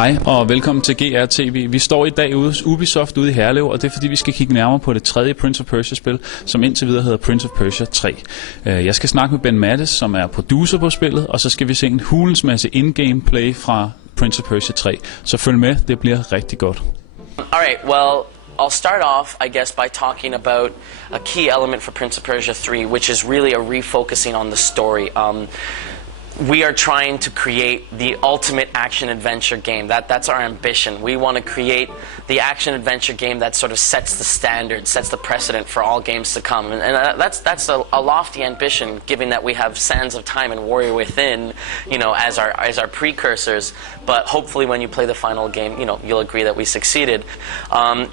Hej og velkommen til GRTV. Vi står i dag ude Ubisoft ude i Herlev, og det er fordi vi skal kigge nærmere på det tredje Prince of Persia-spil, som indtil videre hedder Prince of Persia 3. Jeg skal snakke med Ben Mattes, som er producer på spillet, og så skal vi se en hulens masse in-game play fra Prince of Persia 3. Så følg med, det bliver rigtig godt. Alright, well, I'll start off, I guess, by talking about a key element for Prince of Persia 3, which is really a refocusing on the story. We are trying to create the ultimate action-adventure game. That's our ambition. We want to create the action-adventure game that sort of sets the standard, sets the precedent for all games to come. And that's a lofty ambition, given that we have Sands of Time and Warrior Within, you know, as our precursors. But hopefully, when you play the final game, you know, you'll agree that we succeeded.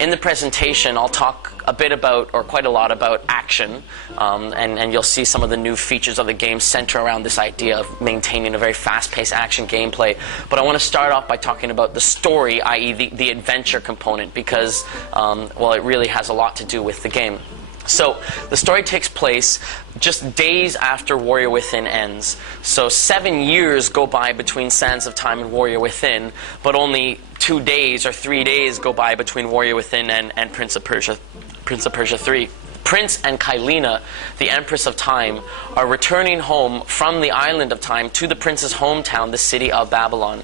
In the presentation, I'll talk a bit about, or quite a lot about, action, and you'll see some of the new features of the game center around this idea of maintaining a very fast-paced action gameplay. But I want to start off by talking about the story, i.e. the adventure component, because, well, it really has a lot to do with the game. So, the story takes place just days after Warrior Within ends. So 7 years go by between Sands of Time and Warrior Within, but only 2 days or 3 days go by between Warrior Within and Prince of Persia 3. Prince and Kylina, the Empress of Time, are returning home from the island of Time to the prince's hometown, the city of Babylon.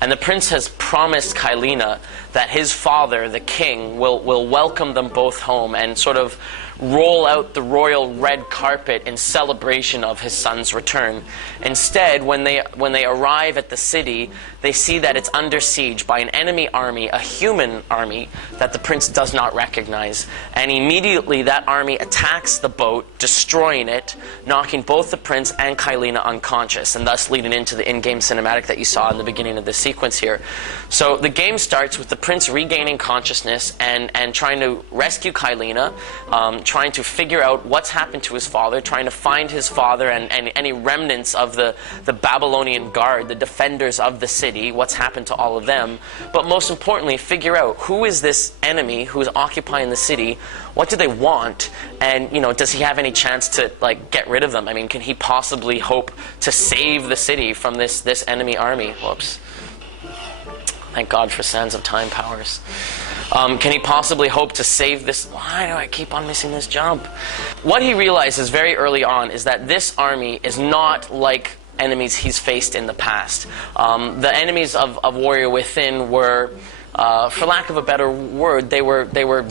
And the prince has promised Kylina that his father, the king, will welcome them both home and sort of roll out the royal red carpet in celebration of his son's return. Instead, when they arrive at the city, they see that it's under siege by an enemy army, a human army, that the prince does not recognize. And immediately that army attacks the boat, destroying it, knocking both the prince and Kylina unconscious, and thus leading into the in-game cinematic that you saw in the beginning of the sequence here. So the game starts with the prince regaining consciousness and trying to rescue Kylina, trying to figure out what's happened to his father, trying to find his father and any remnants of the Babylonian guard, the defenders of the city, what's happened to all of them, but most importantly, figure out who is this enemy who is occupying the city, what do they want, and, you know, does he have any chance to, like, get rid of them? I mean, can he possibly hope to save the city from this enemy army? Whoops. Thank God for Sands of Time powers. Can he possibly hope to save this? Why do I keep on missing this jump? What he realizes very early on is that this army is not like enemies he's faced in the past. The enemies of Warrior Within were, for lack of a better word, they were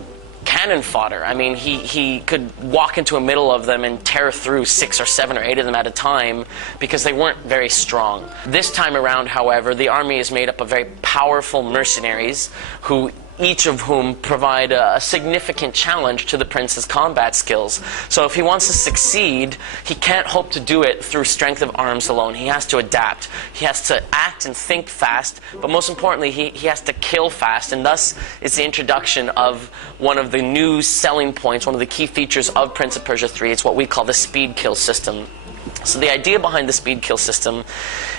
cannon fodder. I mean, he could walk into the middle of them and tear through 6 or 7 or 8 of them at a time because they weren't very strong. This time around, however, the army is made up of very powerful mercenaries who each of whom provide a significant challenge to the prince's combat skills. So if he wants to succeed, he can't hope to do it through strength of arms alone. He has to adapt. He has to act and think fast, but most importantly, he has to kill fast, and thus is the introduction of one of the new selling points, one of the key features of Prince of Persia 3. It's what we call the speed kill system. So the idea behind the speed kill system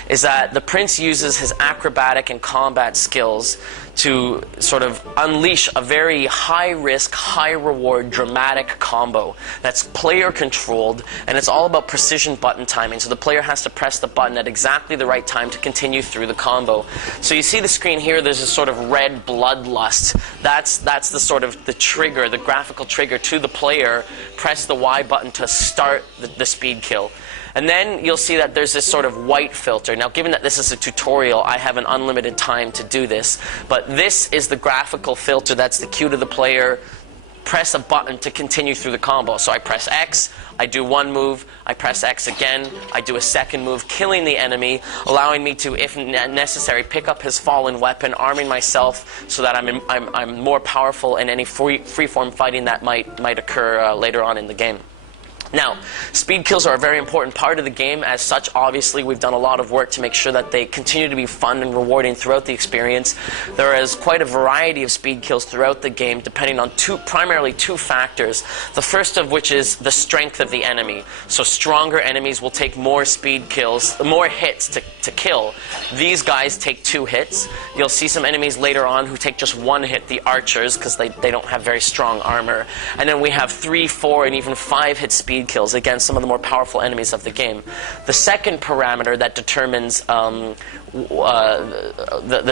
is that the prince uses his acrobatic and combat skills to sort of unleash a very high-risk, high-reward, dramatic combo that's player-controlled, and it's all about precision button timing. So the player has to press the button at exactly the right time to continue through the combo. So you see the screen here, there's a sort of red bloodlust. That's the sort of the trigger, the graphical trigger to the player. Press the Y button to start the speed kill. And then you'll see that there's this sort of white filter. Now, given that this is a tutorial, I have an unlimited time to do this. But this is the graphical filter that's the cue to the player. Press a button to continue through the combo. So I press X, I do one move, I press X again, I do a second move, killing the enemy, allowing me to, if necessary, pick up his fallen weapon, arming myself so that I'm more powerful in any free-form fighting that might occur later on in the game. Now, speed kills are a very important part of the game. As such, obviously, we've done a lot of work to make sure that they continue to be fun and rewarding throughout the experience. There is quite a variety of speed kills throughout the game, depending on primarily two factors. The first of which is the strength of the enemy. So stronger enemies will take more speed kills, more hits to kill. These guys take 2 hits. You'll see some enemies later on who take just 1 hit, the archers, because they don't have very strong armor. And then we have 3, 4, and even 5 hit speed speed kills against some of the more powerful enemies of the game. The second parameter that determines the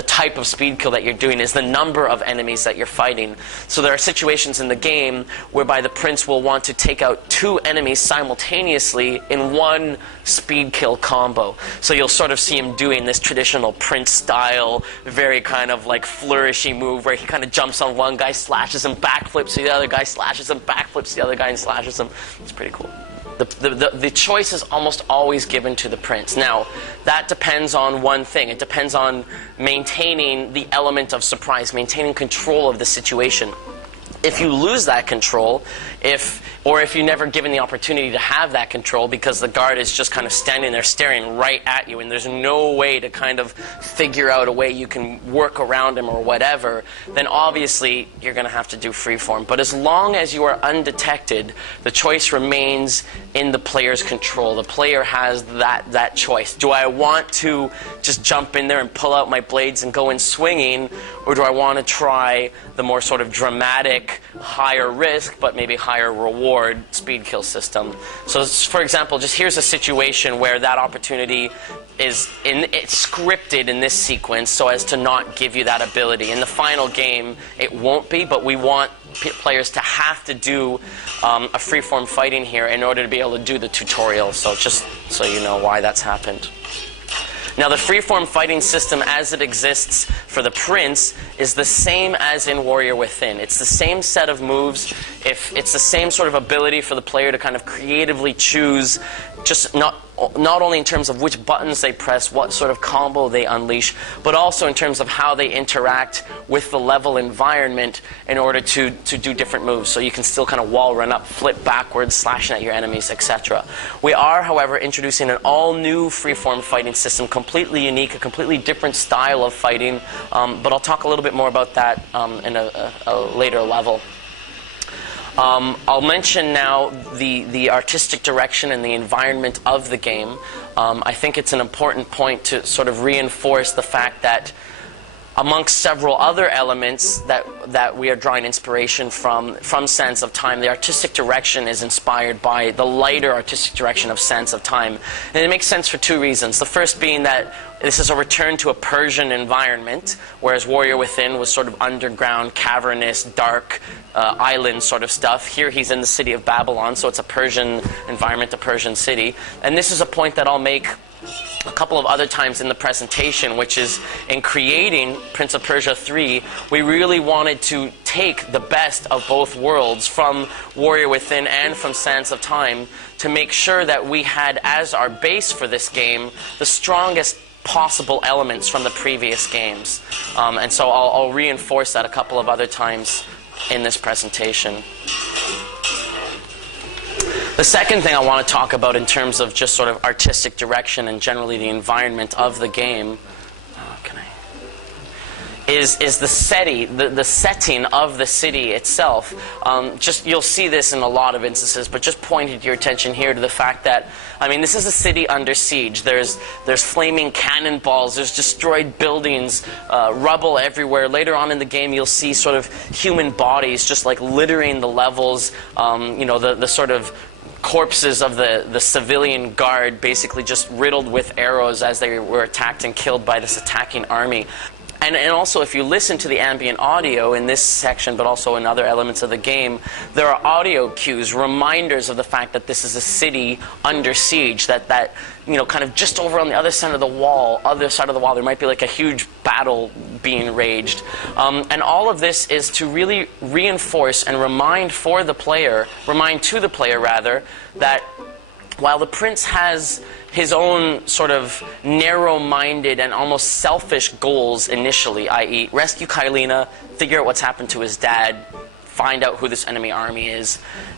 type of speed kill that you're doing is the number of enemies that you're fighting. So there are situations in the game whereby the prince will want to take out 2 enemies simultaneously in one speed kill combo. So you'll sort of see him doing this traditional prince style, very kind of like flourishy move where he kind of jumps on one guy, slashes him, backflips to the other guy, slashes him, backflips to the other guy, and slashes him. It's pretty cool. The choice is almost always given to the prince. Now, that depends on one thing. It depends on maintaining the element of surprise, maintaining control of the situation. If you lose that control, or if you're never given the opportunity to have that control because the guard is just kind of standing there staring right at you and there's no way to kind of figure out a way you can work around him or whatever, then obviously you're going to have to do freeform. But as long as you are undetected, the choice remains in the player's control. The player has that choice. Do I want to just jump in there and pull out my blades and go in swinging, or do I want to try the more sort of dramatic, higher risk but maybe higher reward speed kill system? So for example, just here's a situation where that opportunity is it's scripted in this sequence so as to not give you that ability. In the final game it won't be, but we want players to have to do a freeform fighting here in order to be able to do the tutorial. So just so you know why that's happened. Now, the freeform fighting system as it exists for the Prince is the same as in Warrior Within. It's the same set of moves. It's the same sort of ability for the player to kind of creatively choose, just not only in terms of which buttons they press, what sort of combo they unleash, but also in terms of how they interact with the level environment in order to do different moves. So you can still kind of wall run up, flip backwards, slashing at your enemies, etc. We are, however, introducing an all-new freeform fighting system, completely unique, a completely different style of fighting, but I'll talk a little bit more about that in a later level. I'll mention now the artistic direction and the environment of the game. I think it's an important point to sort of reinforce the fact that amongst several other elements that we are drawing inspiration from Sands of Time, the artistic direction is inspired by the lighter artistic direction of Sands of Time. And it makes sense for 2 reasons. The first being that this is a return to a Persian environment, whereas Warrior Within was sort of underground, cavernous, dark, island sort of stuff. Here he's in the city of Babylon, so it's a Persian environment, a Persian city. And this is a point that I'll make a couple of other times in the presentation, which is in creating Prince of Persia 3, we really wanted to take the best of both worlds from Warrior Within and from Sands of Time to make sure that we had as our base for this game the strongest possible elements from the previous games. And so I'll reinforce that a couple of other times in this presentation. The second thing I want to talk about in terms of just sort of artistic direction and generally the environment of the game is the setting of the city itself. You'll see this in a lot of instances, but just pointed your attention here to the fact that, I mean, this is a city under siege. There's flaming cannonballs, there's destroyed buildings, rubble everywhere. Later on in the game, you'll see sort of human bodies just like littering the levels. You know, the sort of corpses of the civilian guard basically just riddled with arrows as they were attacked and killed by this attacking army. And also, if you listen to the ambient audio in this section, but also in other elements of the game, there are audio cues, reminders of the fact that this is a city under siege, that you know, kind of just over on the other side of the wall, there might be like a huge battle being raged. And all of this is to really reinforce and remind to the player, that while the prince has his own sort of narrow-minded and almost selfish goals initially, i.e. rescue Kylina, figure out what's happened to his dad, find out who this enemy army is.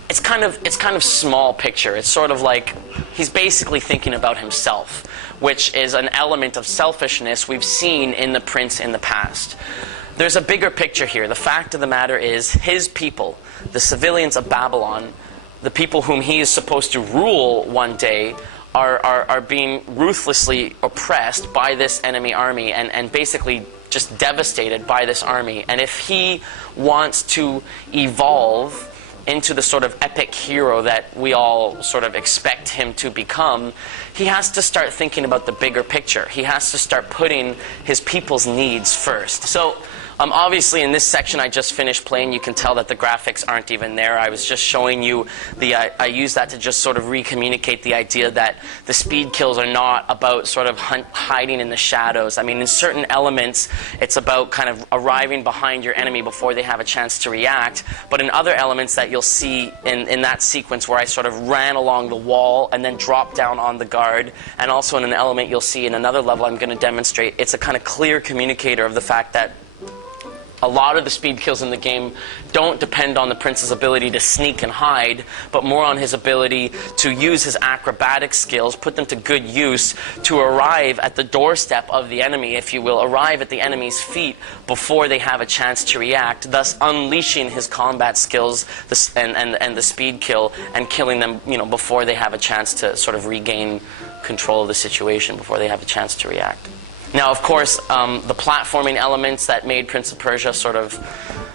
It's kind of small picture. It's sort of like he's basically thinking about himself, which is an element of selfishness we've seen in the prince in the past. There's a bigger picture here. The fact of the matter is his people, the civilians of Babylon, the people whom he is supposed to rule one day, are being ruthlessly oppressed by this enemy army and basically just devastated by this army. And if he wants to evolve into the sort of epic hero that we all sort of expect him to become, he has to start thinking about the bigger picture. He has to start putting his people's needs first. So obviously in this section I just finished playing, you can tell that the graphics aren't even there. I was just showing you I used that to just sort of re-communicate the idea that the speed kills are not about sort of hiding in the shadows. I mean, in certain elements it's about kind of arriving behind your enemy before they have a chance to react, but in other elements that you'll see in that sequence where I sort of ran along the wall and then dropped down on the guard, and also in an element you'll see in another level I'm going to demonstrate, it's a kind of clear communicator of the fact that a lot of the speed kills in the game don't depend on the prince's ability to sneak and hide, but more on his ability to use his acrobatic skills, put them to good use, to arrive at the doorstep of the enemy, if you will, arrive at the enemy's feet before they have a chance to react, thus unleashing his combat skills and the speed kill, and killing them, you know, before they have a chance to sort of regain control of the situation, before they have a chance to react. Now, of course, the platforming elements that made Prince of Persia sort of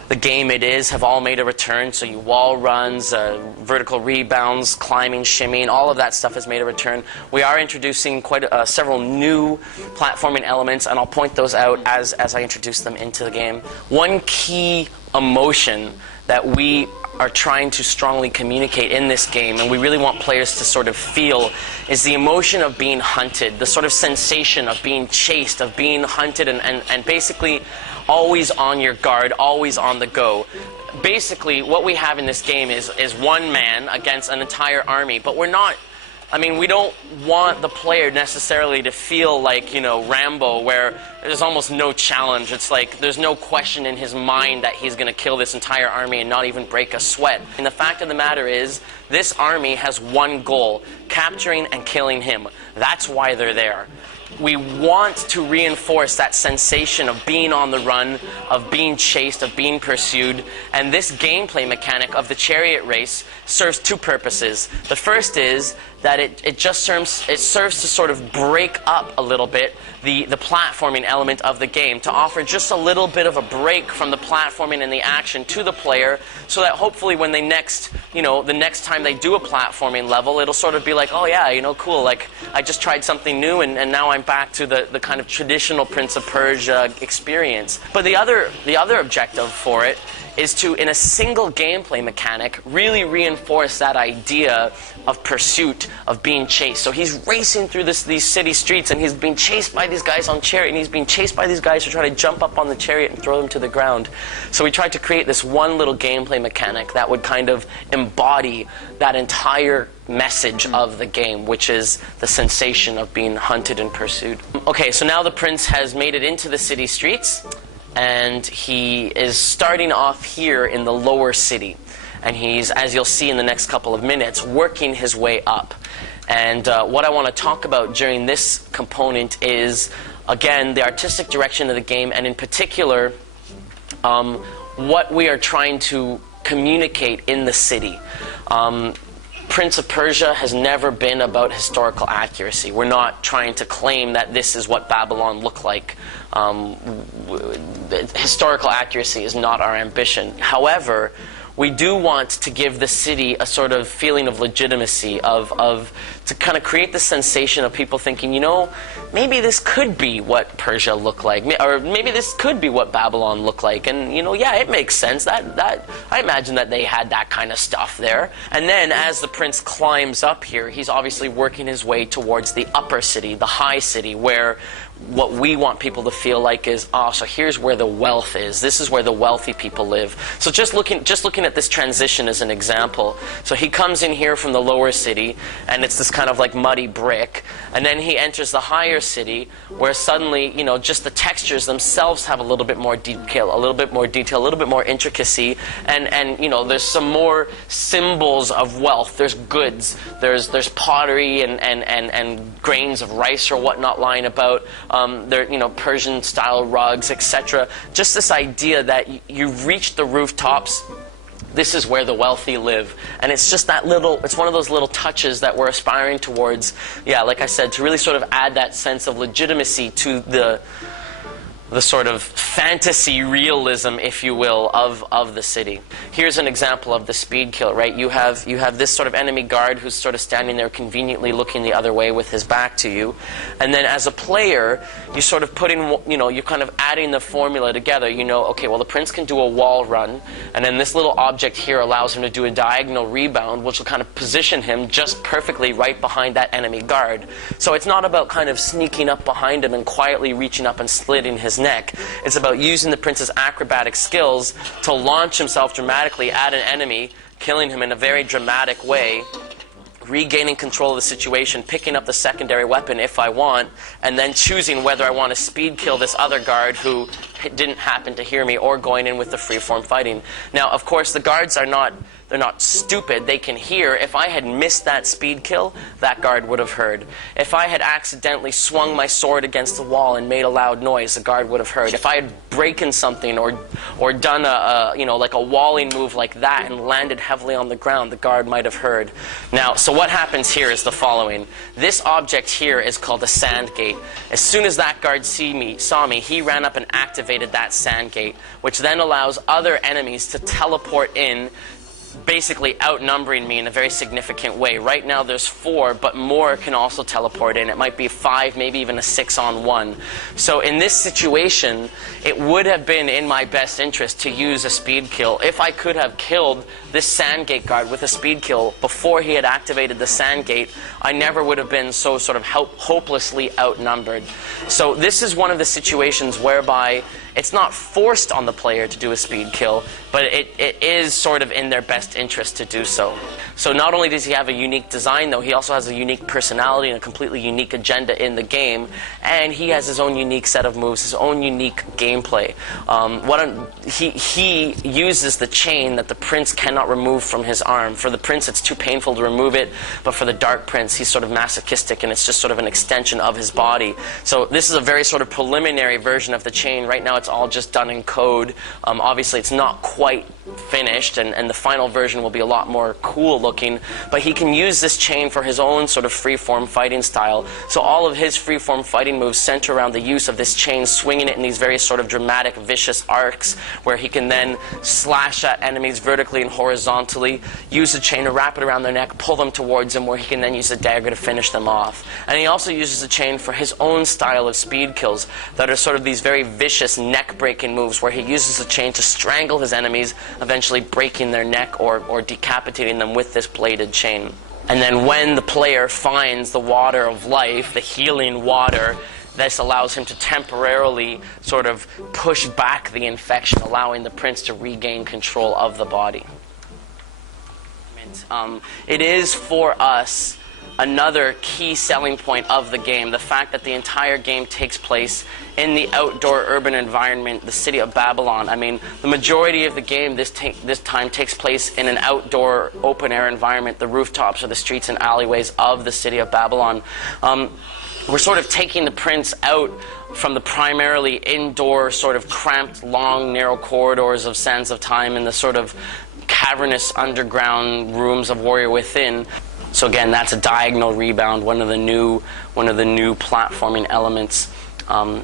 the game it is have all made a return. So wall runs, vertical rebounds, climbing, shimmying, all of that stuff has made a return. We are introducing several new platforming elements, and I'll point those out as I introduce them into the game. One key emotion that we are trying to strongly communicate in this game, and we really want players to sort of feel, is the emotion of being hunted, the sort of sensation of being chased, of being hunted, and basically always on your guard, always on the go. Basically, what we have in this game is one man against an entire army, but we're not, I mean, we don't want the player necessarily to feel like, you know, Rambo, where there's almost no challenge. It's like there's no question in his mind that he's going to kill this entire army and not even break a sweat. And the fact of the matter is, this army has one goal: capturing and killing him. That's why they're there. We want to reinforce that sensation of being on the run, of being chased, of being pursued, and this gameplay mechanic of the chariot race serves two purposes. The first is that it serves to sort of break up a little bit the platforming element of the game, to offer just a little bit of a break from the platforming and the action to the player, so that hopefully when they the next time they do a platforming level, it'll sort of be like, oh yeah, you know, cool, like I just tried something new and now I'm back to the kind of traditional Prince of Persia experience. But the other objective for it is to, in a single gameplay mechanic, really reinforce that idea of pursuit, of being chased. So he's racing through these city streets, and he's being chased by these guys on chariot, and he's being chased by these guys who try to jump up on the chariot and throw them to the ground. So we tried to create this one little gameplay mechanic that would kind of embody that entire message of the game, which is the sensation of being hunted and pursued. Okay, so now the prince has made it into the city streets, and he is starting off here in the lower city, and he's, as you'll see in the next couple of minutes, working his way up. And what I want to talk about during this component is, again, the artistic direction of the game, and in particular what we are trying to communicate in the city. Prince of Persia has never been about historical accuracy. We're not trying to claim that this is what Babylon looked like. Historical accuracy is not our ambition. However, we do want to give the city a sort of feeling of legitimacy, to kind of create the sensation of people thinking, you know, maybe this could be what Persia looked like, or maybe this could be what Babylon looked like, and you know, yeah, it makes sense. That I imagine that they had that kind of stuff there. And then as the prince climbs up here, he's obviously working his way towards the upper city, the high city, where what we want people to feel like is, oh, so here's where the wealth is. This is where the wealthy people live. So just looking at this transition as an example. So he comes in here from the lower city, and it's this kind of like muddy brick, and then he enters the higher city, where suddenly, you know, just the textures themselves have a little bit more detail, a little bit more intricacy, and you know, there's some more symbols of wealth. There's goods, there's pottery and grains of rice or whatnot lying about. There, you know, Persian-style rugs, etc. Just this idea that you've reached the rooftops. This is where the wealthy live, and it's just that little. It's one of those little touches that we're aspiring towards. Yeah, like I said, to really sort of add that sense of legitimacy to the sort of fantasy realism, if you will, of the city. Here's an example of the speed kill, right? You have this sort of enemy guard who's sort of standing there conveniently looking the other way with his back to you. And then as a player, you sort of put in, you're kind of adding the formula together. Okay, well, the prince can do a wall run, and then this little object here allows him to do a diagonal rebound, which will kind of position him just perfectly right behind that enemy guard. So it's not about kind of sneaking up behind him and quietly reaching up and slitting his neck. It's about using the prince's acrobatic skills to launch himself dramatically at an enemy, killing him in a very dramatic way, regaining control of the situation, picking up the secondary weapon if I want, and then choosing whether I want to speed kill this other guard who didn't happen to hear me, or going in with the freeform fighting. Now, of course, the guards are not stupid. They can hear. If I had missed that speed kill, that guard would have heard. If I had accidentally swung my sword against the wall and made a loud noise, the guard would have heard. If I had broken something or done like a walling move like that and landed heavily on the ground, the guard might have heard. Now, so what happens here is the following. This object here is called a sand gate. As soon as that guard saw me, he ran up and activated that sand gate, which then allows other enemies to teleport in, basically outnumbering me in a very significant way. Right now there's 4, but more can also teleport in. It might be 5, maybe even a 6-on-1. So in this situation, it would have been in my best interest to use a speed kill. If I could have killed this sand gate guard with a speed kill before he had activated the sand gate, I never would have been so sort of hopelessly outnumbered. So this is one of the situations whereby it's not forced on the player to do a speed kill, but it is sort of in their best interest to do so. So not only does he have a unique design, though, he also has a unique personality and a completely unique agenda in the game, and he has his own unique set of moves, his own unique gameplay. He uses the chain that the prince cannot remove from his arm. For the prince, it's too painful to remove it, but for the Dark Prince, he's sort of masochistic, and it's just sort of an extension of his body. So this is a very sort of preliminary version of the chain. Right now, it's all just done in code. Obviously, it's not quite finished, and the final version will be a lot more cool looking, but he can use this chain for his own sort of freeform fighting style. So all of his freeform fighting moves center around the use of this chain, swinging it in these very sort of dramatic, vicious arcs, where he can then slash at enemies vertically and horizontally, use the chain to wrap it around their neck, pull them towards him, where he can then use the dagger to finish them off. And he also uses the chain for his own style of speed kills that are sort of these very vicious neck-breaking moves, where he uses the chain to strangle his enemies, eventually breaking their neck or decapitating them with this bladed chain. And then when the player finds the water of life, the healing water, this allows him to temporarily sort of push back the infection, allowing the prince to regain control of the body. It is for us another key selling point of the game, the fact that the entire game takes place in the outdoor urban environment, the city of Babylon. I mean, the majority of the game this time takes place in an outdoor, open-air environment, the rooftops or the streets and alleyways of the city of Babylon. We're sort of taking the prince out from the primarily indoor, sort of cramped, long, narrow corridors of Sands of Time and the sort of cavernous underground rooms of Warrior Within. So again, that's a diagonal rebound, one of the new platforming elements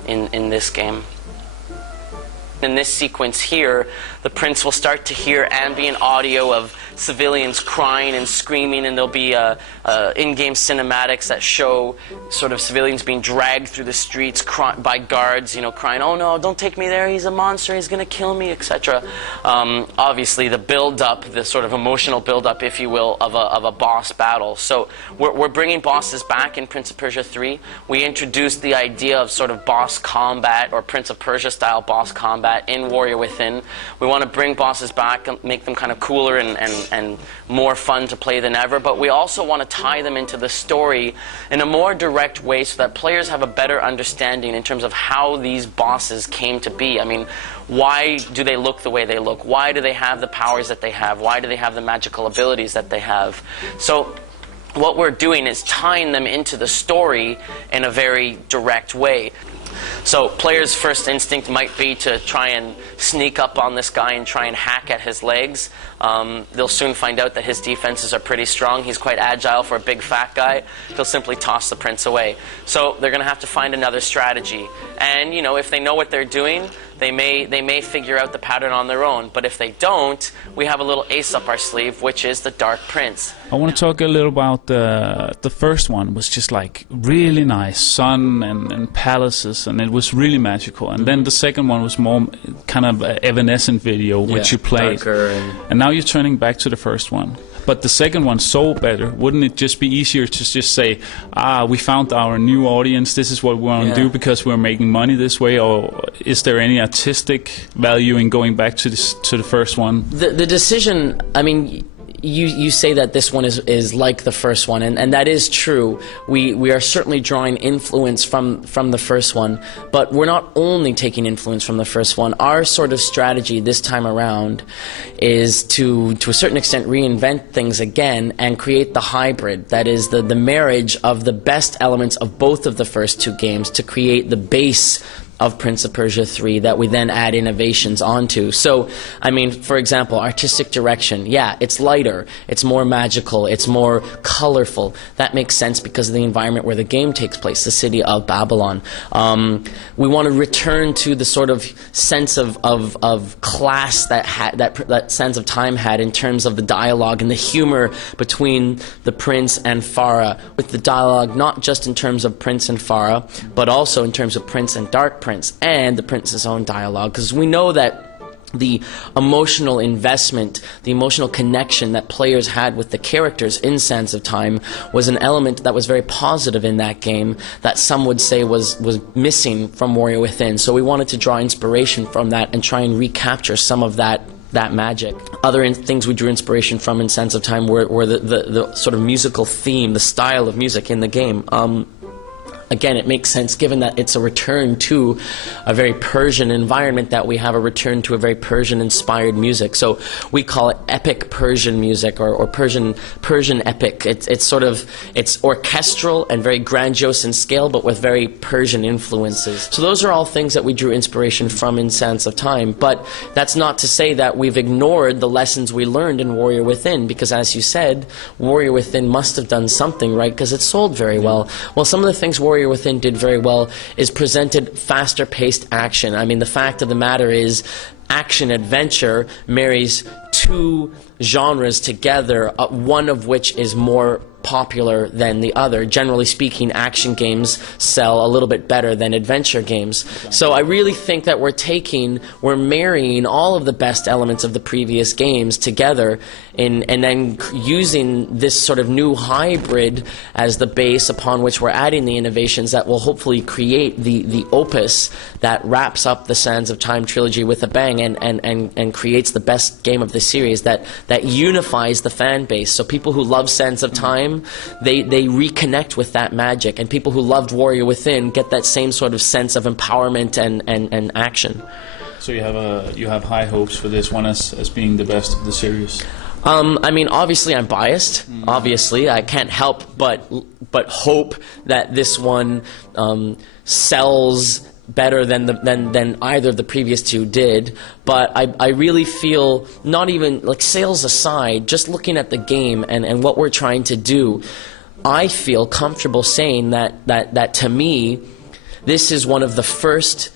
in this game. In this sequence here, the prince will start to hear ambient audio of civilians crying and screaming, and there'll be in-game cinematics that show sort of civilians being dragged through the streets by guards, crying, "Oh no, don't take me there, he's a monster, he's going to kill me," etc. Obviously, the build-up, the sort of emotional build-up, if you will, of a boss battle. So we're bringing bosses back in Prince of Persia 3. We introduced the idea of sort of boss combat, or Prince of Persia-style boss combat in Warrior Within. We want to bring bosses back and make them kind of cooler and more fun to play than ever, but we also want to tie them into the story in a more direct way so that players have a better understanding in terms of how these bosses came to be. I mean, why do they look the way they look? Why do they have the powers that they have? Why do they have the magical abilities that they have? So what we're doing is tying them into the story in a very direct way. So players' first instinct might be to try and sneak up on this guy and try and hack at his legs. They'll soon find out that his defenses are pretty strong. He's quite agile for a big fat guy. He'll simply toss the prince away. So they're going to have to find another strategy. And you know, if they know what they're doing, they may figure out the pattern on their own. But if they don't, we have a little ace up our sleeve, which is the Dark Prince. I want to talk a little about the first one. Was just like really nice, sun and palaces, and it was really magical. And then the second one was more kind of evanescent video, which you played. And now you're turning back to the first one. But the second one's so better. Wouldn't it just be easier to just say, we found our new audience, this is what we want to do because we're making money this way? Or is there any artistic value in going back to the first one? The decision, I mean, you say that this one is like the first one, and that is true. We are certainly drawing influence from the first one, but we're not only taking influence from the first one. Our sort of strategy this time around is to a certain extent reinvent things again and create the hybrid, that is the marriage of the best elements of both of the first two games to create the base of Prince of Persia 3 that we then add innovations onto. So, I mean, for example, artistic direction, yeah, it's lighter, it's more magical, it's more colorful. That makes sense because of the environment where the game takes place, the city of Babylon. We want to return to the sort of sense of class that Sands of Time had in terms of the dialogue and the humor between the prince and Farah, with the dialogue not just in terms of Prince and Farah, but also in terms of Prince and Dark Prince, and the prince's own dialogue, because we know that the emotional investment, the emotional connection that players had with the characters in Sands of Time was an element that was very positive in that game that some would say was missing from Warrior Within. So we wanted to draw inspiration from that and try and recapture some of that magic. Other things we drew inspiration from in Sands of Time were the sort of musical theme, the style of music in the game. Again, it makes sense given that it's a return to a very Persian environment, that we have a return to a very Persian-inspired music. So we call it epic Persian music, or Persian epic. It's orchestral and very grandiose in scale, but with very Persian influences. So those are all things that we drew inspiration from in Sands of Time. But that's not to say that we've ignored the lessons we learned in Warrior Within, because as you said, Warrior Within must have done something right, because it sold very well. Well, some of the things Warrior Within did very well is presented faster-paced action. I mean, the fact of the matter is, action-adventure marries two genres together, one of which is more popular than the other. Generally speaking, action games sell a little bit better than adventure games. So I really think that we're marrying all of the best elements of the previous games together and then using this sort of new hybrid as the base upon which we're adding the innovations that will hopefully create the opus that wraps up the Sands of Time trilogy with a bang and creates the best game of the series that unifies the fan base. So people who love Sands of Time, they reconnect with that magic, and people who loved Warrior Within get that same sort of sense of empowerment and action. So you have high hopes for this one as being the best of the series? I mean, obviously I'm biased. Obviously, I can't help but hope that this one sells better than either of the previous two did. But I really feel, not even like sales aside, just looking at the game and what we're trying to do, I feel comfortable saying that to me, this is one of the first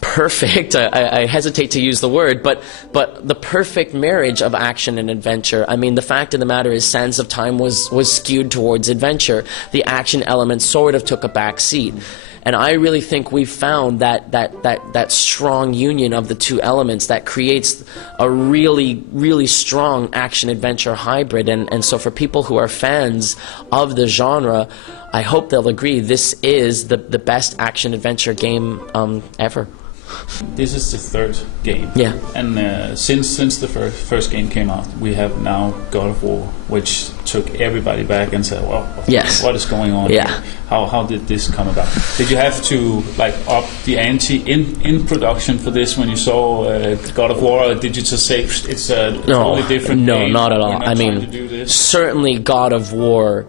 perfect, I hesitate to use the word, but the perfect marriage of action and adventure. I mean, the fact of the matter is Sands of Time was skewed towards adventure. The action element sort of took a back seat. And I really think we've found that strong union of the two elements that creates a really, really strong action-adventure hybrid. And so for people who are fans of the genre, I hope they'll agree this is the best action-adventure game ever. This is the third game. Yeah. And since the first game came out, we have now God of War, which took everybody back and said, well, what is going on here? How did this come about? Did you have to up the ante in production for this when you saw God of War, or did you just say it's a totally different game? No, not at all. I mean, certainly God of War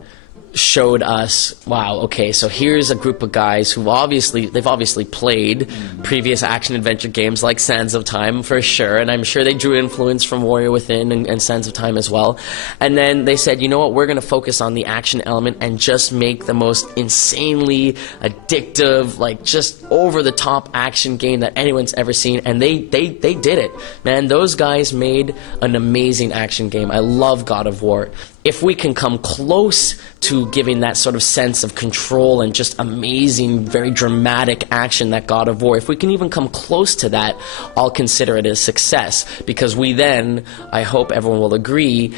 showed us, wow, okay, so here's a group of guys who they've obviously played previous action adventure games like Sands of Time for sure, and I'm sure they drew influence from Warrior Within and Sands of Time as well. And then they said, you know what, we're going to focus on the action element and just make the most insanely addictive, like just over the top action game that anyone's ever seen. And they did it, man. Those guys made an amazing action game. I love God of War. If we can come close to giving that sort of sense of control and just amazing, very dramatic action that God of War, if we can even come close to that, I'll consider it a success, because we then, I hope everyone will agree,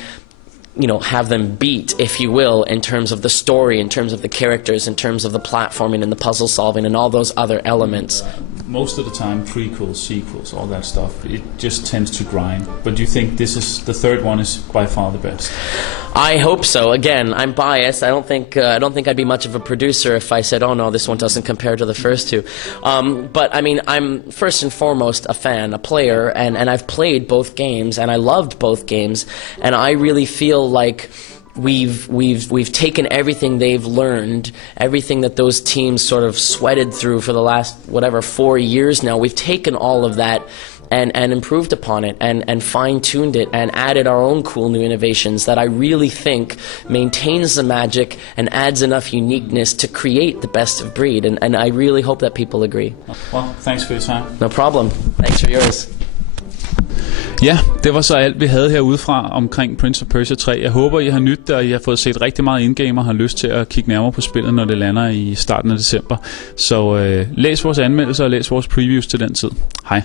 you know, have them beat, if you will, in terms of the story, in terms of the characters, in terms of the platforming and the puzzle solving and all those other elements. Most of the time, prequels, sequels, all that stuff, it just tends to grind. But do you think the third one is by far the best? I hope so. Again, I'm biased. I don't think I'd be much of a producer if I said, "Oh no, this one doesn't compare to the first two." But I mean, I'm first and foremost a fan, a player, and I've played both games, and I loved both games, and I really feel like we've taken everything they've learned, everything that those teams sort of sweated through for the last 4 years now. We've taken all of that and improved upon it and fine-tuned it and added our own cool new innovations that I really think maintains the magic and adds enough uniqueness to create the best of breed. And I really hope that people agree. Well, thanks for your time. No problem. Thanks for yours. Ja, det var så alt vi havde herudefra omkring Prince of Persia 3. Jeg håber I har nydt det, og I har fået set rigtig meget indgame og har lyst til at kigge nærmere på spillet, når det lander i starten af december. Så læs vores anmeldelser og læs vores previews til den tid. Hej.